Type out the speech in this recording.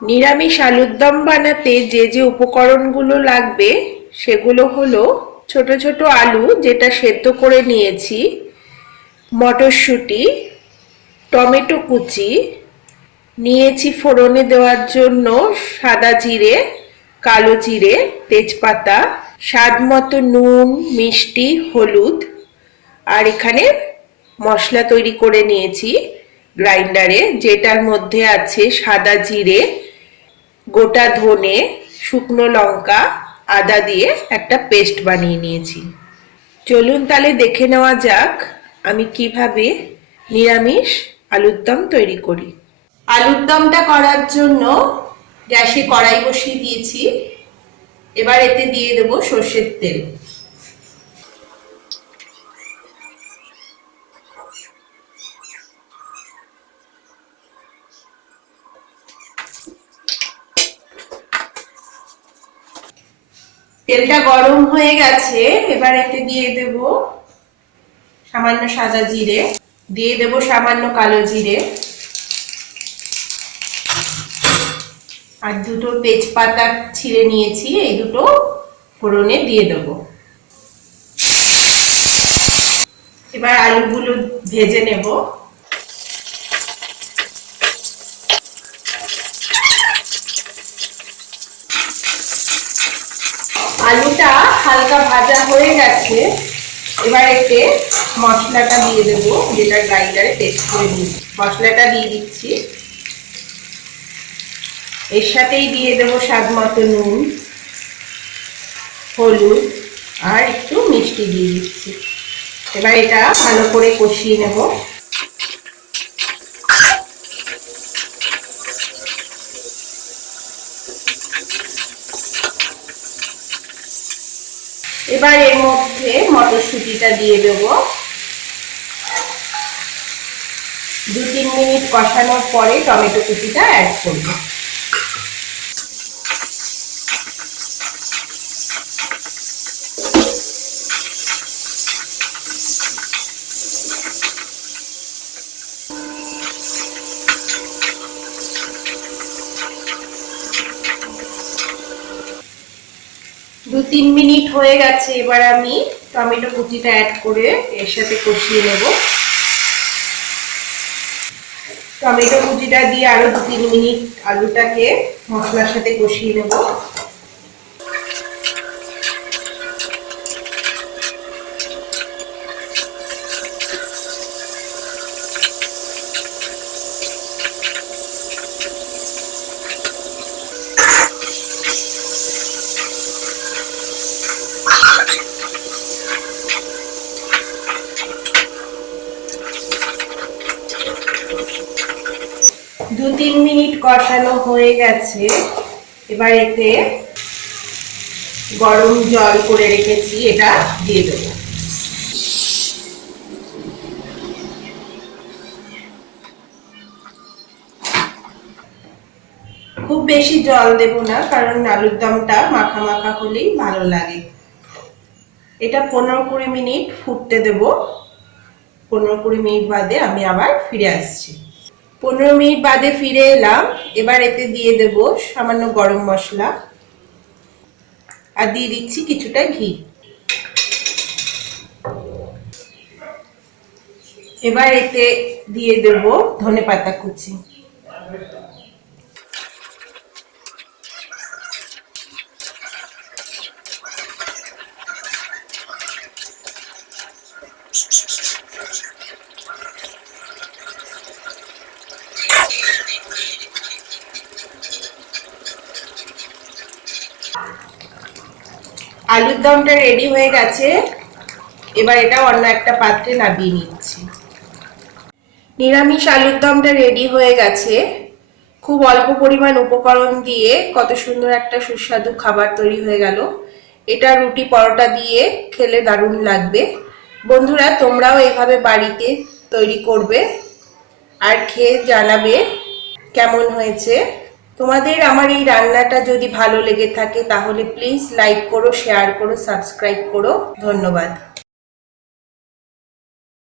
নিরামিষ আলুর দম বানাতে যে যে উপকরণগুলো লাগবে সেগুলো হলো ছোট ছোট আলু যেটা সেদ্ধ করে নিয়েছি, মটরশুঁটি, টমেটো কুচি নিয়েছি ফোড়নে দেওয়ার জন্য সাদা জিরে, কালো জিরে, তেজপাতা, স্বাদ মতো নুন, মিষ্টি, হলুদ। আর এখানে মশলা তৈরি করে নিয়েছি গ্রাইন্ডারে, যেটার মধ্যে আছে সাদা জিরে, গোটা ধনে, শুকনো লঙ্কা, আদা দিয়ে একটা পেস্ট বানিয়ে নিয়েছি। চলুন তাহলে দেখে নেওয়া যাক আমি কিভাবে নিরামিষ আলুর দম তৈরি করি। আলুর দমটা করার জন্য গ্যাসে কড়াই বসিয়ে দিয়েছি। এবার এতে দিয়ে দেবো সর্ষের তেল। তেলটা গরম হয়ে গেছে, এবার এতে দিয়ে দেব সামান্য সাদা জিরে, দিয়ে দেব সামান্য কালো জিরে, আর দুটো তেজপাতা ছিঁড়ে নিয়েছি, এই দুটো ফোড়নে দিয়ে দেব। এবার আলুগুলো ভেজে নেব। আলুটা হালকা ভাজা হয়ে গেছে, এবার এতে মশলাটা দিয়ে দেব, যেটা গ্রাইন্ডারে পেস্ট করে নিয়েছি। মশলাটা দিয়ে দিচ্ছি। এর সাথেই দিয়ে দেব স্বাদ মতো নুন, হলুদ আর একটু মিষ্টি দিয়ে দিচ্ছি। এবার এটা ভালো করে কষিয়ে নেব। এবার এর মধ্যে মটরশুঁটিটা দিয়ে দেব। 2-3 মিনিট কষানোর পরে টমেটো কুচিটা অ্যাড করব। দু 3 মিনিট হয়ে গেছে, এবার আমি টমেটো কুচিটা অ্যাড করে এর সাথে কষিয়ে নেব। টমেটো কুচিটা দিয়ে আরো 2-3 মিনিট আলুটাকে মশলার সাথে কষিয়ে নেব। দু 3 মিনিট কষানো হয়ে গেছে, এবার এতে গরম জল করে রেখেছি, এটা দিয়ে দেব। খুব বেশি জল দেব না, কারণ আলুর দমটা মাখা মাখা হলেই ভালো লাগে। এটা 15-20 মিনিট ফুটতে দেব। 15-20 মিনিট বাদে আমি আবার ফিরে আসছি। 15 মিনিট বাদে ফিরে এলাম। এবার এতে দিয়ে দেব সামান্য গরম মশলা আর দিয়ে দিচ্ছি কিছুটা ঘি। এবার এতে দিয়ে দেব ধনেপাতা কুচি। আলুর দমটা রেডি হয়ে গেছে, এবার এটা অন্য একটা পাত্রে নামিয়ে নিচ্ছি। নিরামিষ আলুর দমটা রেডি হয়ে গেছে। খুব অল্প পরিমাণ উপকরণ দিয়ে কত সুন্দর একটা সুস্বাদু খাবার তৈরি হয়ে গেল। এটা রুটি পরোটা দিয়ে খেলে দারুণ লাগবে। বন্ধুরা, তোমরাও এইভাবে বাড়িতে তৈরি করবে আর খেয়ে জানাবে কেমন হয়েছে। তোমাদের আমার এই রান্নাটা যদি ভালো লেগে থাকে তাহলে প্লিজ লাইক করো, শেয়ার করো, সাবস্ক্রাইব করো। ধন্যবাদ।